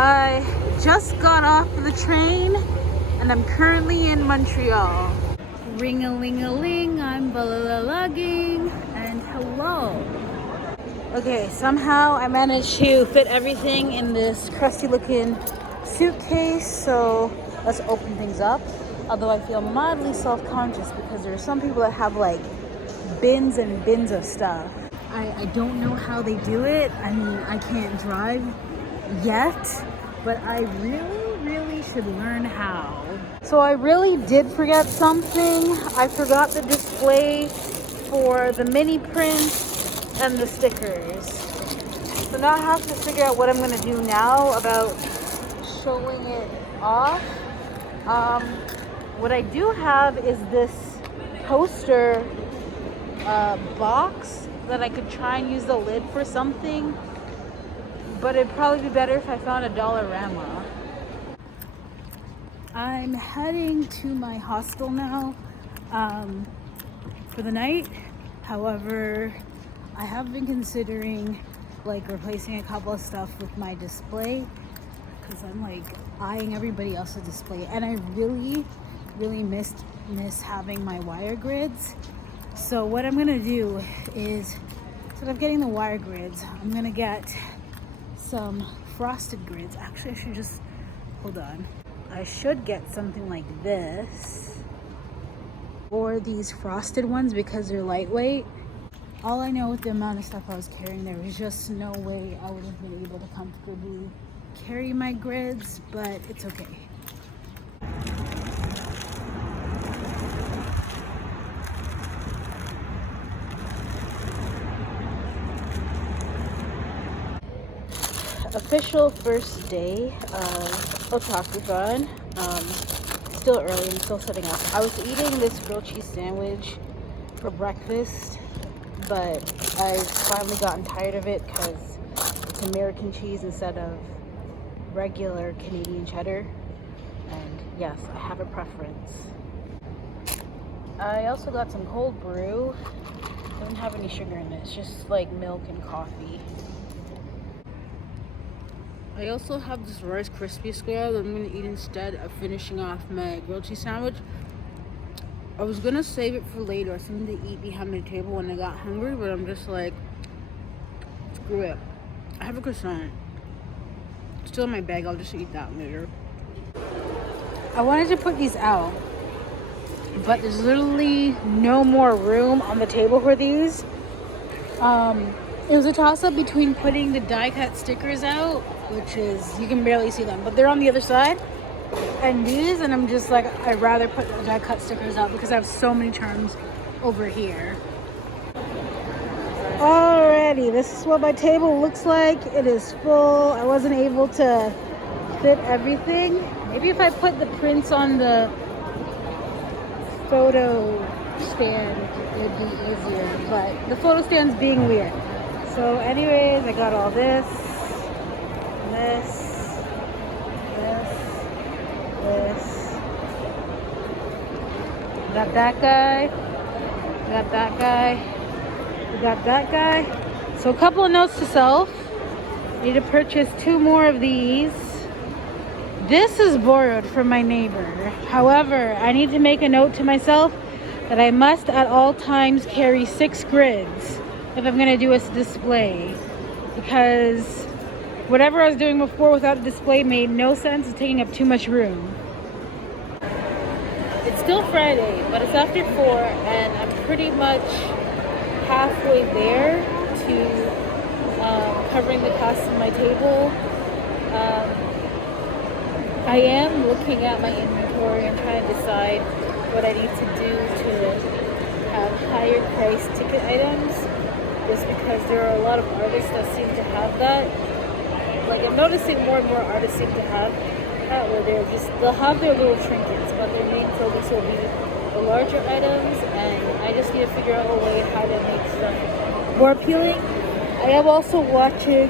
I just got off the train and I'm currently in Montreal. Ring-a-ling-a-ling, I'm balalagging, and hello. Okay, somehow I managed to fit everything in this crusty looking suitcase, so let's open things up. Although I feel mildly self-conscious because there are some people that have like bins and bins of stuff. I don't know how they do it. I mean, I can't drive yet, but I really should learn how. So I really did forget something. I forgot the display for the mini prints and the stickers. So now I have to figure out what I'm gonna do now about showing it off. What I do have is this poster box that I could try and use the lid for something, but it'd probably be better if I found a Dollarama. I'm heading to my hostel now for the night. However, I have been considering like replacing a couple of stuff with my display because I'm like eyeing everybody else's display, and I really miss having my wire grids. So what I'm gonna do is, instead of getting the wire grids, I'm gonna get some frosted grids. Actually, I should just, hold on. I should get something like this, or these frosted ones because they're lightweight. All I know with the amount of stuff I was carrying, there was just no way I would have been able to comfortably carry my grids, but it's okay. Official first day of Otakuthon. Still early, I'm still setting up. I was eating this grilled cheese sandwich for breakfast, but I've finally gotten tired of it because it's American cheese instead of regular Canadian cheddar. And yes, I have a preference. I also got some cold brew. Doesn't have any sugar in it, it's just like milk and coffee. I also have this Rice Krispie square that I'm going to eat instead of finishing off my grilled cheese sandwich. I was going to save it for later, something to eat behind my table when I got hungry, but I'm just like, screw it. I have a croissant. It's still in my bag, I'll just eat that later. I wanted to put these out, but there's literally no more room on the table for these. It was a toss-up between putting the die-cut stickers out, which is, you can barely see them, but they're on the other side, and these, and I'm just like, I'd rather put the die-cut stickers out because I have so many charms over here. Alrighty, this is what my table looks like. It is full. I wasn't able to fit everything. Maybe if I put the prints on the photo stand, it'd be easier, but the photo stand's being weird. So anyways, I got all this. Got that guy. Got that guy. We got that guy. So a couple of notes to self. Need to purchase 2 more of these. This is borrowed from my neighbor. However, I need to make a note to myself that I must at all times carry 6 grids if I'm going to do a display, because whatever I was doing before without a display made no sense. It's taking up too much room. It's still Friday, but it's after 4, and I'm pretty much halfway there to covering the cost of my table. I am looking at my inventory and trying to decide what I need to do to have higher price ticket items, just because there are a lot of artists that seem to have that. Like, I'm noticing more and more artists seem to have that, where they'll have their little trinkets, but their main focus will be the larger items, and I just need to figure out a way how to make stuff more appealing. I am also watching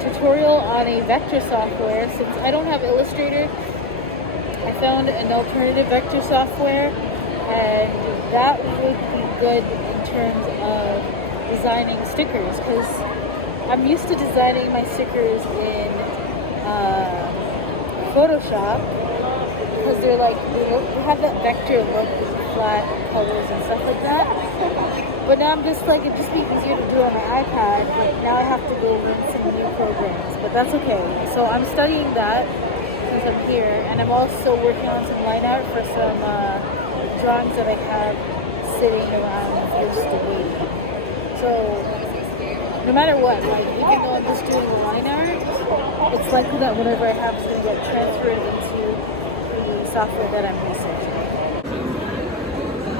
tutorial on a vector software. Since I don't have Illustrator, I found an alternative vector software, and that would be good in terms of designing stickers, because I'm used to designing my stickers in Photoshop, because they're like, they have that vector look with flat colors and stuff like that. But now I'm just like, it'd just be easier to do on my iPad, but now I have to go learn some new programs, but that's okay. So I'm studying that since I'm here, and I'm also working on some line art for some drawings that I have sitting around just waiting. So no matter what, like, even though I'm just doing line art, it's likely that whatever I have is going to get transferred into the software that I'm researching.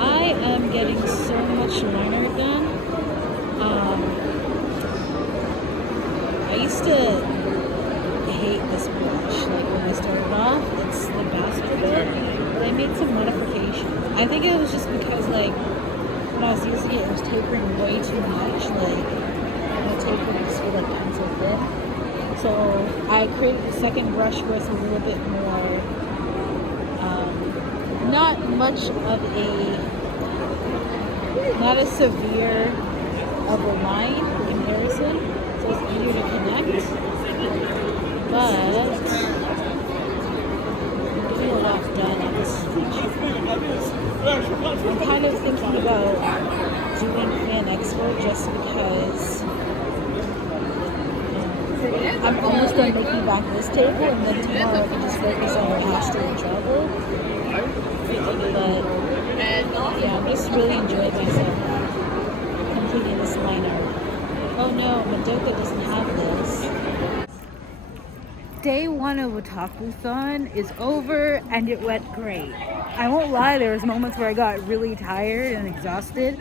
I am getting so much line art done. I used to hate this brush, like when I started off. It's the bastard bit, but I made some modifications. I think it was just because, like, when I was using it, it was tapering way too much. Like, the taper used to be like pencil thin. So I created a second brush where it's a little bit more, not much of a, not as severe of a line comparison, so it's easier to connect. But I'm getting a lot done on this stage. I'm kind of thinking about doing Fan Expo just because I'm almost done making back this table, and then tomorrow I can just focus on the pasta and travel. But yeah, I'm just really enjoying myself completing this line art. Oh no, Madoka doesn't have this. Day one of Otakuthon is over, and it went great. I won't lie, there was moments where I got really tired and exhausted,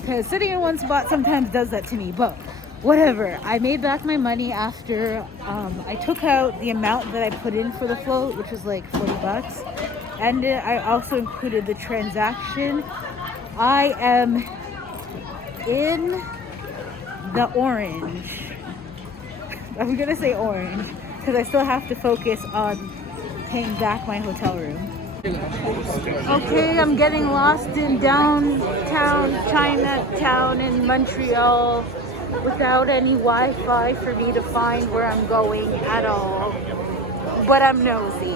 because sitting in one spot sometimes does that to me, but whatever. I made back my money after I took out the amount that I put in for the float, which was like $40, and I also included the transaction. I am in the orange. I'm gonna say orange because I still have to focus on paying back my hotel room. Okay, I'm getting lost in downtown Chinatown in Montreal without any Wi-Fi for me to find where I'm going at all. But I'm nosy.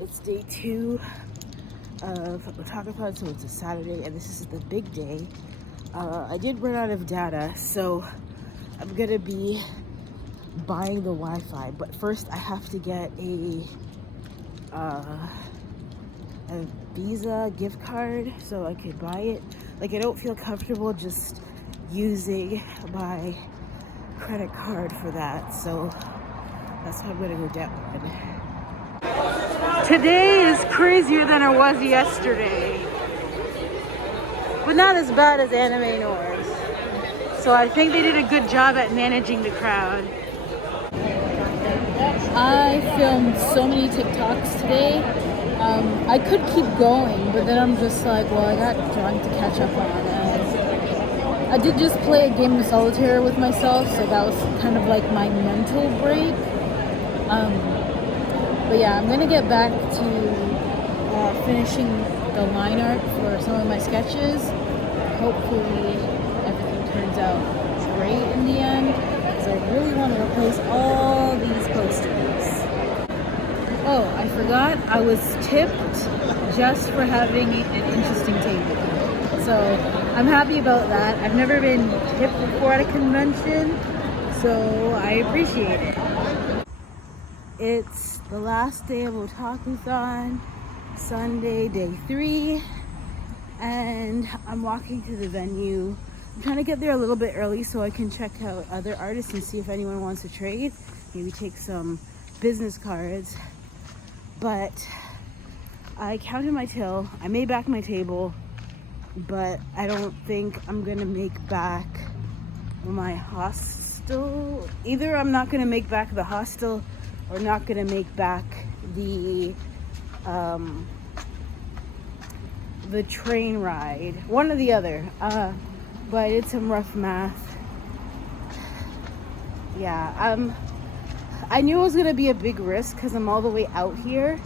It's day 2 of Otakuthon, so it's a Saturday, and this is the big day. I did run out of data, so I'm gonna be buying the Wi-Fi, but first I have to get a Visa gift card so I could buy it. Like, I don't feel comfortable just using my credit card for that, so that's how I'm gonna go get one. Today is crazier than it was yesterday, but not as bad as Anime North. So I think they did a good job at managing the crowd. I filmed so many TikToks today. I could keep going, but then I'm just like, well, I got drawing to catch up on. I did just play a game of solitaire with myself, so that was kind of like my mental break. But yeah, I'm gonna get back to finishing the line art for some of my sketches. Hopefully everything turns out great in the end, because I really want to replace all these posters. Oh, I forgot, I was tipped just for having an interesting table. So I'm happy about that. I've never been tipped before at a convention, so I appreciate it. It's the last day of Otakuthon, Sunday, day 3, and I'm walking to the venue. I'm trying to get there a little bit early so I can check out other artists and see if anyone wants to trade, maybe take some business cards. But I counted my till, I made back my table, but I don't think I'm gonna make back my hostel. Either I'm not gonna make back the hostel, or not gonna make back the the train ride. One or the other. But I did some rough math. Yeah, I knew it was gonna be a big risk because I'm all the way out here.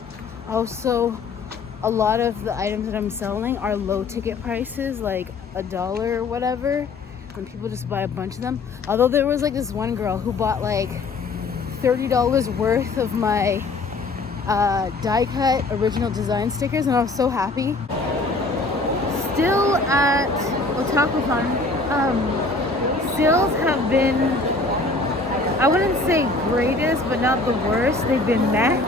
Also, a lot of the items that I'm selling are low ticket prices, like $1 or whatever, and people just buy a bunch of them. Although there was like this one girl who bought like $30 worth of my die cut original design stickers, and I was so happy. Still at Otakuthon, sales have been, I wouldn't say greatest, but not the worst. They've been meh.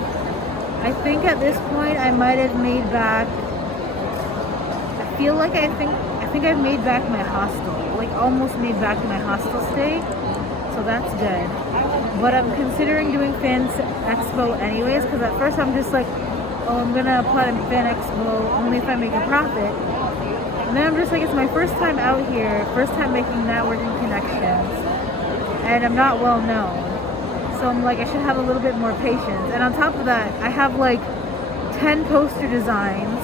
I think at this point I might have made back, I think I've made back my hostel, like almost made back my hostel stay, so that's good. But I'm considering doing Fan Expo anyways, because at first I'm just like, oh, I'm gonna apply to Fan Expo only if I make a profit. And then I'm just like, it's my first time out here, first time making networking connections, and I'm not well known. So I'm like, I should have a little bit more patience. And on top of that, I have like 10 poster designs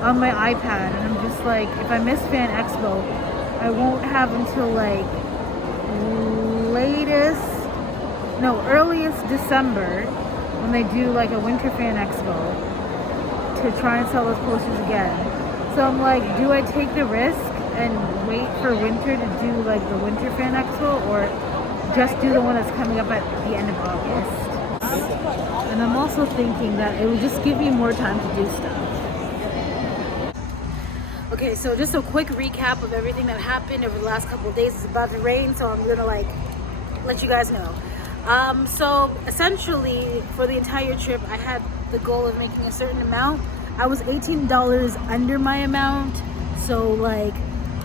on my iPad. And I'm just like, if I miss Fan Expo, I won't have until like earliest December when they do like a winter Fan Expo to try and sell those posters again. So I'm like, do I take the risk and wait for winter to do like the winter Fan Expo, or just do the one that's coming up at the end of August? And I'm also thinking that it would just give me more time to do stuff. Okay, so just a quick recap of everything that happened over the last couple of days. It's about to rain, so I'm gonna like let you guys know. So essentially for the entire trip, I had the goal of making a certain amount. I was $18 under my amount, so like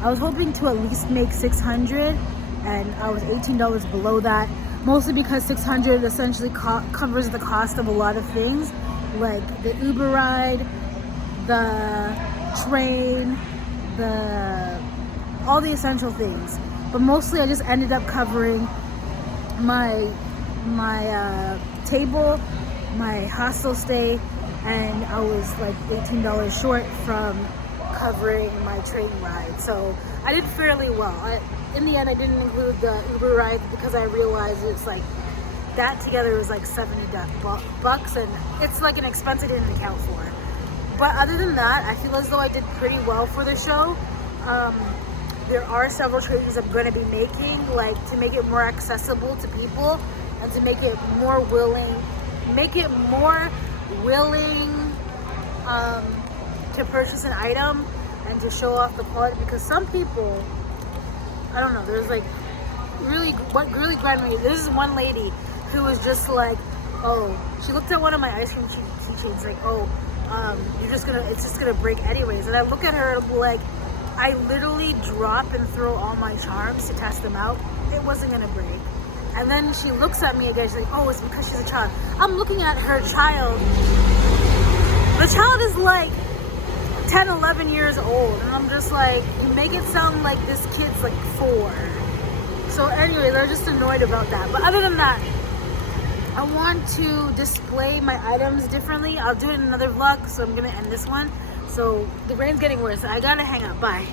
I was hoping to at least make 600, and I was $18 below that, mostly because 600 essentially covers the cost of a lot of things, like the Uber ride, the train, all the essential things. But mostly I just ended up covering my table, my hostel stay, and I was like $18 short from covering my train ride. So I did fairly well. In the end, I didn't include the Uber ride because I realized it's like that together was like $70, and it's like an expense I didn't account for. But other than that, I feel as though I did pretty well for the show. There are several changes I'm going to be making, like to make it more accessible to people and to make it more willing to purchase an item and to show off the quality, because some people, I don't know, there's like what really grinded me. This is one lady who was just like, oh, she looked at one of my ice cream keychains like, oh, it's just gonna break anyways. And I look at her like, I literally drop and throw all my charms to test them out. It wasn't gonna break. And then she looks at me again, she's like, oh, it's because she's a child. I'm looking at her child. The child is like 10, 11 years old, and I'm just like, you make it sound like this kid's like 4. So anyway, they're just annoyed about that. But other than that, I want to display my items differently. I'll do it in another vlog, so I'm gonna end this one. So the rain's getting worse. I gotta hang up. Bye.